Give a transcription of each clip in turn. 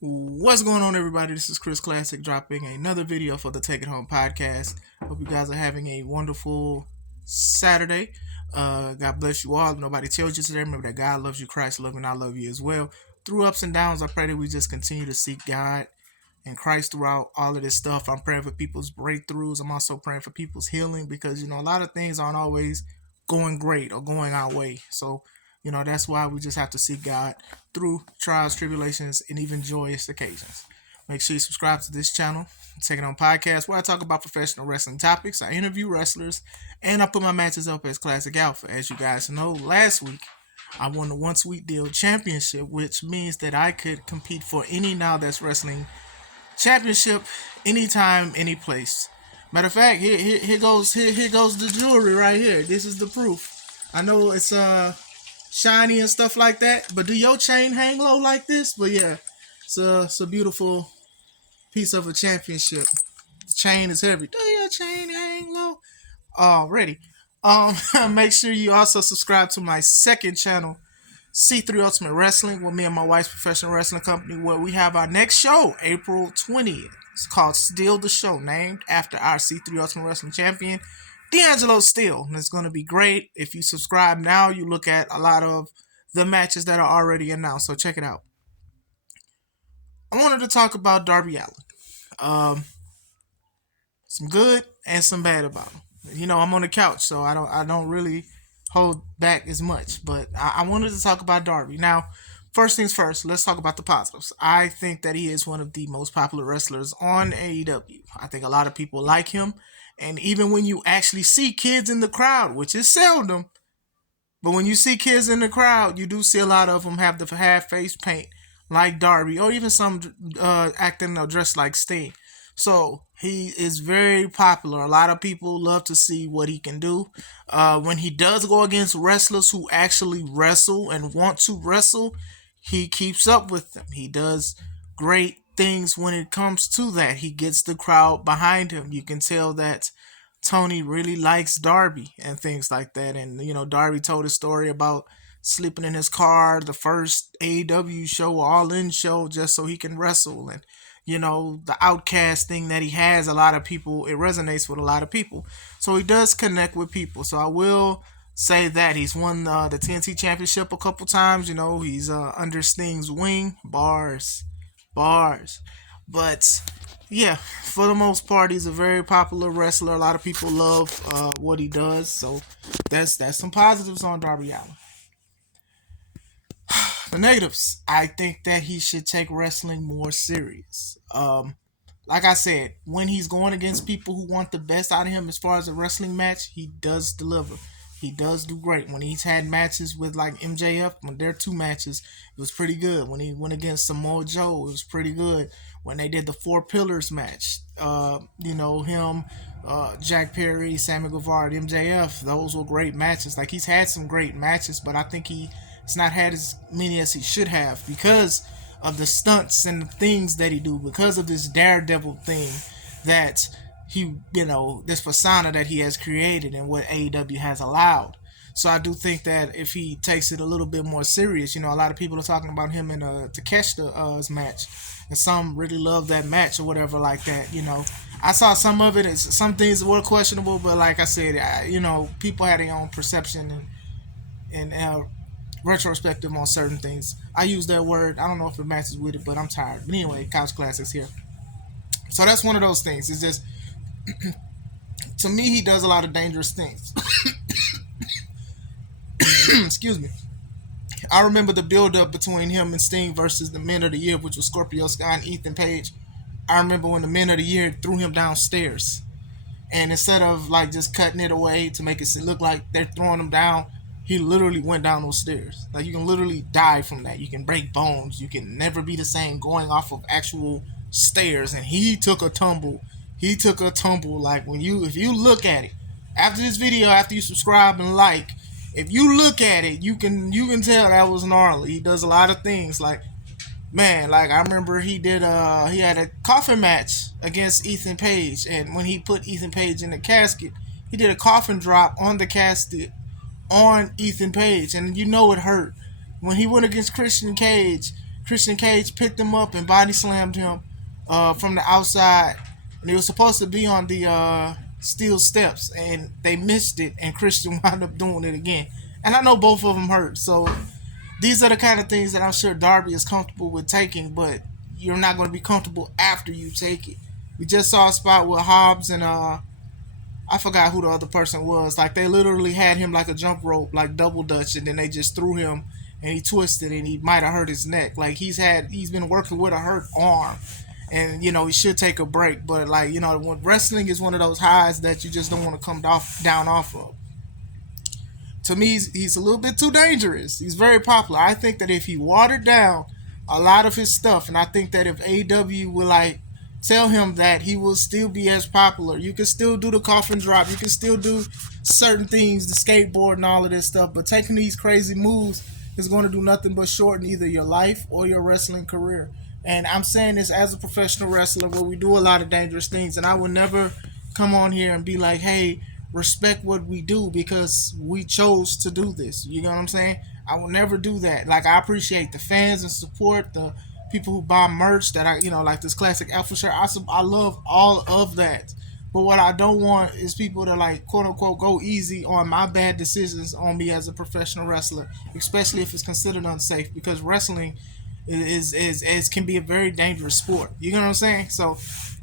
What's going on, everybody? This is Chris Classic dropping another video for the Take It Home podcast. Hope you guys are having a wonderful Saturday. God bless you all. Nobody tells you today. Remember that God loves you, Christ loves you, and I love you as well. Through ups and downs, I pray that we just continue to seek God and Christ throughout all of this stuff. I'm praying for people's breakthroughs. I'm also praying for people's healing because, a lot of things aren't always going great or going our way. So, that's why we just have to seek God through trials, tribulations, and even joyous occasions. Make sure you subscribe to this channel, Take It On Podcast, where I talk about professional wrestling topics. I interview wrestlers, and I put my matches up as Classic Alpha. As you guys know, last week, I won the One Sweet Deal Championship, which means that I could compete for any Now That's Wrestling championship anytime, any place. Matter of fact, here goes the jewelry right here. This is the proof. I know it's shiny and stuff like that, but do your chain hang low like this? But yeah, it's a beautiful piece of a championship. The chain is heavy. Do your chain hang low? Already. Make sure you also subscribe to my second channel, C3 Ultimate Wrestling, with me and my wife's professional wrestling company, where we have our next show, April 20th. It's called Steal the Show, named after our C3 Ultimate Wrestling champion, D'Angelo Steele. And it's going to be great. If you subscribe now, you look at a lot of the matches that are already announced. So check it out. I wanted to talk about Darby Allin. Some good and some bad about him. I'm on the couch, so I don't really hold back as much. But I wanted to talk about Darby. Now, first things first, let's talk about the positives. I think that he is one of the most popular wrestlers on AEW. I think a lot of people like him. And even when you actually see kids in the crowd, which is seldom, but when you see kids in the crowd, you do see a lot of them have the half face paint like Darby, or even some acting or dressed like Sting. So he is very popular. A lot of people love to see what he can do. When he does go against wrestlers who actually wrestle and want to wrestle, he keeps up with them. He does great things when it comes to that. He gets the crowd behind him. You can tell that Tony really likes Darby and things like that. And, Darby told a story about sleeping in his car, the first AEW show, All In show, just so he can wrestle. And, the outcast thing that he has, it resonates with a lot of people. So he does connect with people. So I will say that he's won the TNT Championship a couple times. He's under Sting's wing. Bars. But yeah, for the most part, he's a very popular wrestler. A lot of people love what he does. So that's some positives on Darby Allin. The negatives, I think that he should take wrestling more serious. Like I said, when he's going against people who want the best out of him as far as a wrestling match, he does deliver. He does do great. When he's had matches with like MJF, when their two matches, it was pretty good. When he went against Samoa Joe, it was pretty good. When they did the Four Pillars match, him, Jack Perry, Sammy Guevara, MJF, those were great matches. Like, he's had some great matches, but I think he's not had as many as he should have because of the stunts and the things that he do, because of this daredevil thing that he, this persona that he has created and what AEW has allowed. So I do think that if he takes it a little bit more serious, a lot of people are talking about him in Takeshita's match, and some really love that match or whatever like that. I saw some of it. Some things were questionable, but like I said, people had their own perception and retrospective on certain things. I use that word. I don't know if it matches with it, but I'm tired. But anyway, Couch Classics here. So that's one of those things. It's just, to me, he does a lot of dangerous things. Excuse me. I remember the build-up between him and Sting versus the Men of the Year, which was Scorpio Sky and Ethan Page. I remember when the Men of the Year threw him downstairs. And instead of like just cutting it away to make it look like they're throwing him down, he literally went down those stairs. Like, you can literally die from that. You can break bones. You can never be the same going off of actual stairs. And he took a tumble. Like, if you look at it after this video, after you subscribe and like, if you look at it, you can tell that was gnarly. He does a lot of things. Like, man, like, I remember he had a coffin match against Ethan Page, and when he put Ethan Page in the casket, he did a coffin drop on the casket on Ethan Page, and it hurt. When he went against Christian Cage Christian Cage picked him up and body slammed him from the outside, and he was supposed to be on the steel steps, and they missed it, and Christian wound up doing it again. And I know both of them hurt, so these are the kind of things that I'm sure Darby is comfortable with taking, but you're not going to be comfortable after you take it. We just saw a spot with Hobbs and I forgot who the other person was. Like, they literally had him like a jump rope, like double dutch, and then they just threw him and he twisted and he might have hurt his neck. Like, he's been working with a hurt arm, and he should take a break. But like, when wrestling is one of those highs that you just don't want to come down off of. To me, he's a little bit too dangerous. He's very popular. I think that if he watered down a lot of his stuff, and I think that if AEW would like tell him that, he will still be as popular. You can still do the coffin drop. You can still do certain things, the skateboard and all of this stuff. But taking these crazy moves is going to do nothing but shorten either your life or your wrestling career. And I'm saying this as a professional wrestler where we do a lot of dangerous things. And I will never come on here and be like, hey, respect what we do because we chose to do this. You know what I'm saying? I will never do that. Like, I appreciate the fans and support, the people who buy merch that like this classic Alpha shirt. I love all of that. But what I don't want is people to, like, quote unquote, go easy on my bad decisions on me as a professional wrestler, especially if it's considered unsafe, because wrestling is can be a very dangerous sport. You know what I'm saying? So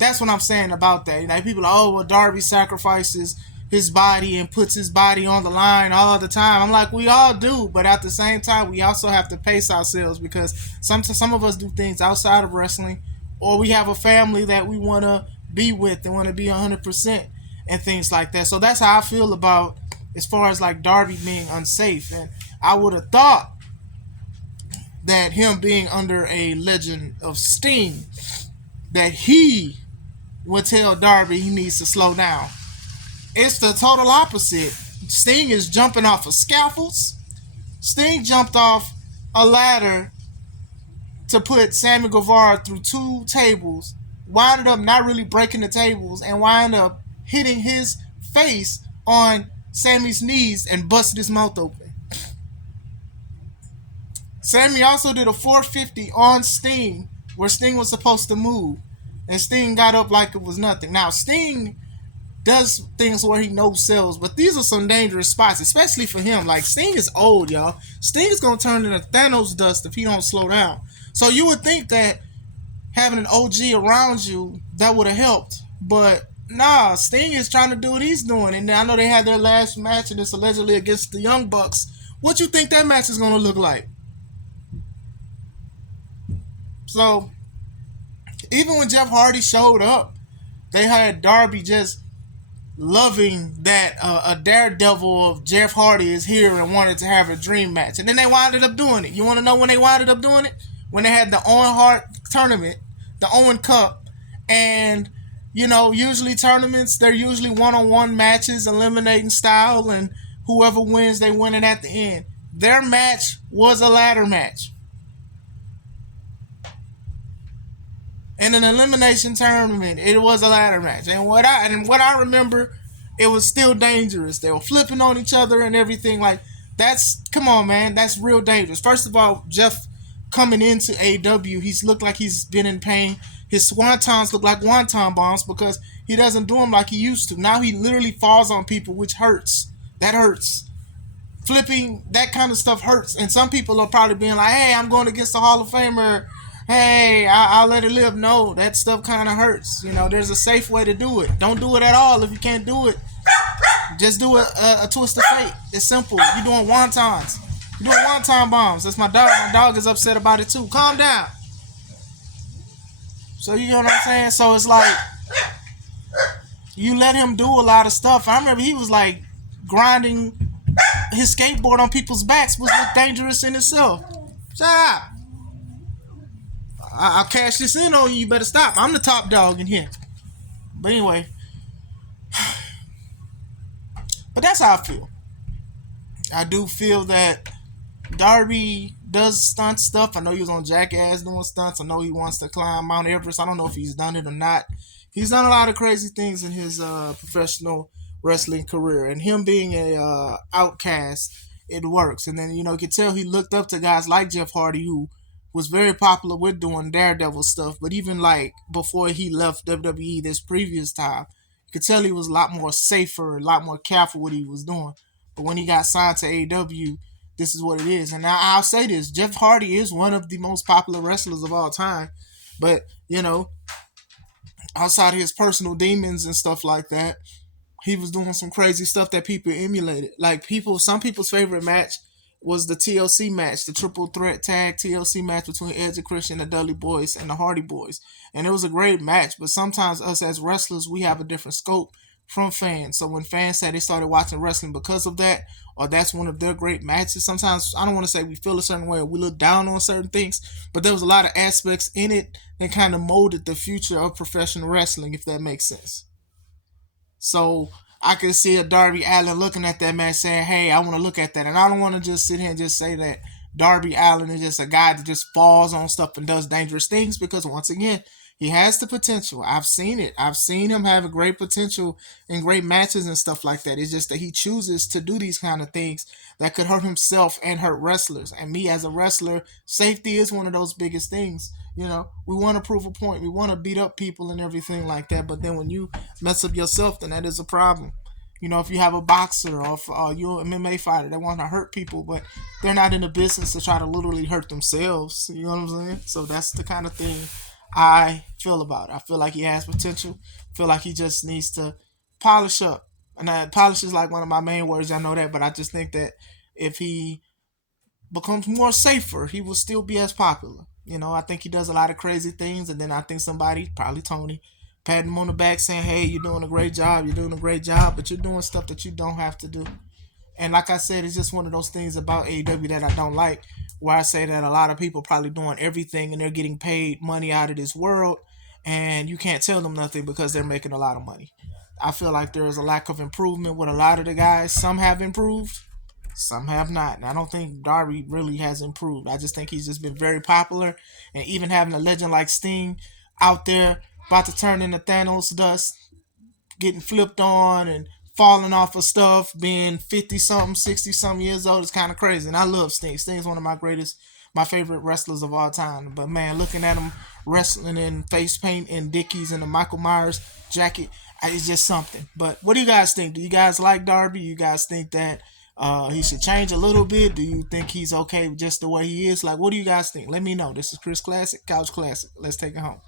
that's what I'm saying about that. People are, oh, well, Darby sacrifices his body and puts his body on the line all the time. I'm like, we all do, but at the same time, we also have to pace ourselves, because some of us do things outside of wrestling, or we have a family that we want to be with and want to be 100% and things like that. So that's how I feel about as far as like Darby being unsafe. And I would have thought that him being under a legend of Sting, that he would tell Darby he needs to slow down. It's the total opposite. Sting is jumping off of scaffolds. Sting jumped off a ladder to put Sammy Guevara through 2 tables, wound up not really breaking the tables, and wound up hitting his face on Sammy's knees and busted his mouth open. Sammy also did a 450 on Sting where Sting was supposed to move, and Sting got up like it was nothing. Now, Sting does things where he no sells, but these are some dangerous spots, especially for him. Like, Sting is old, y'all. Sting is going to turn into Thanos dust if he don't slow down. So you would think that having an OG around you, that would have helped. But nah, Sting is trying to do what he's doing. And I know they had their last match, and it's allegedly against the Young Bucks. What you think that match is going to look like? So even when Jeff Hardy showed up, they had Darby just loving that a daredevil of Jeff Hardy is here and wanted to have a dream match. And then they winded up doing it. You want to know when they winded up doing it? When they had the Owen Hart tournament, the Owen Cup. And, usually tournaments, they're usually one-on-one matches, eliminating style, and whoever wins, they win it at the end. Their match was a ladder match. In an elimination tournament, it was a ladder match. And what I remember, it was still dangerous. They were flipping on each other and everything. Like, come on, man, that's real dangerous. First of all, Jeff coming into AEW, he's looked like he's been in pain. His swantons look like wonton bombs because he doesn't do them like he used to. Now he literally falls on people, which hurts. That hurts. Flipping, that kind of stuff hurts. And some people are probably being like, hey, I'm going against the Hall of Famer. Hey, I'll let it live. No, that stuff kind of hurts. There's a safe way to do it. Don't do it at all if you can't do it. Just do a twist of fate. It's simple. You're doing wontons. You're doing wonton bombs. That's my dog. My dog is upset about it too. Calm down. So you know what I'm saying? So it's like, you let him do a lot of stuff. I remember he was like grinding his skateboard on people's backs, was dangerous in itself. Shut up. I'll cash this in on you. You better stop. I'm the top dog in here. But anyway. But that's how I feel. I do feel that Darby does stunt stuff. I know he was on Jackass doing stunts. I know he wants to climb Mount Everest. I don't know if he's done it or not. He's done a lot of crazy things in his professional wrestling career. And him being a outcast, it works. And then, you can tell he looked up to guys like Jeff Hardy who was very popular with doing Daredevil stuff, but even like before he left WWE this previous time, you could tell he was a lot more safer, a lot more careful what he was doing. But when he got signed to AEW, this is what it is. And I'll say this: Jeff Hardy is one of the most popular wrestlers of all time. But outside of his personal demons and stuff like that, he was doing some crazy stuff that people emulated. Like some people's favorite match was the TLC match, the triple threat tag TLC match between Edge and Christian, the Dudley Boys, and the Hardy Boys. And it was a great match, but sometimes us as wrestlers, we have a different scope from fans. So when fans say they started watching wrestling because of that, or that's one of their great matches, sometimes I don't want to say we feel a certain way or we look down on certain things, but there was a lot of aspects in it that kind of molded the future of professional wrestling, if that makes sense. So I can see a Darby Allin looking at that match saying, hey, I want to look at that. And I don't want to just sit here and just say that Darby Allin is just a guy that just falls on stuff and does dangerous things, because once again, he has the potential. I've seen it. I've seen him have a great potential in great matches and stuff like that. It's just that he chooses to do these kind of things that could hurt himself and hurt wrestlers. And me as a wrestler, safety is one of those biggest things. We want to prove a point. We want to beat up people and everything like that. But then when you mess up yourself, then that is a problem. If you have a boxer or if you're an MMA fighter that want to hurt people, but they're not in the business to try to literally hurt themselves. You know what I'm saying? So that's the kind of thing I feel about it. I feel like he has potential. I feel like he just needs to polish up. And polish is like one of my main words. I know that, but I just think that if he becomes more safer, he will still be as popular. I think he does a lot of crazy things, and then I think somebody, probably Tony, patting him on the back saying, hey, you're doing a great job, but you're doing stuff that you don't have to do. And like I said, it's just one of those things about AEW that I don't like, where I say that a lot of people probably doing everything and they're getting paid money out of this world, and you can't tell them nothing because they're making a lot of money. I feel like there is a lack of improvement with a lot of the guys. Some have improved, some have not. And I don't think Darby really has improved. I just think he's just been very popular. And even having a legend like Sting out there about to turn into Thanos dust, getting flipped on and falling off of stuff, being 50 something, 60 something years old is kind of crazy. And I love Sting. Sting's one of my favorite wrestlers of all time. But man, looking at him wrestling in face paint and Dickies and a Michael Myers jacket, it's just something. But what do you guys think? Do you guys like Darby? You guys think that he should change a little bit? Do you think he's okay just the way he is? Like, what do you guys think? Let me know. This is Chris Classic, Couch Classic. Let's take it home.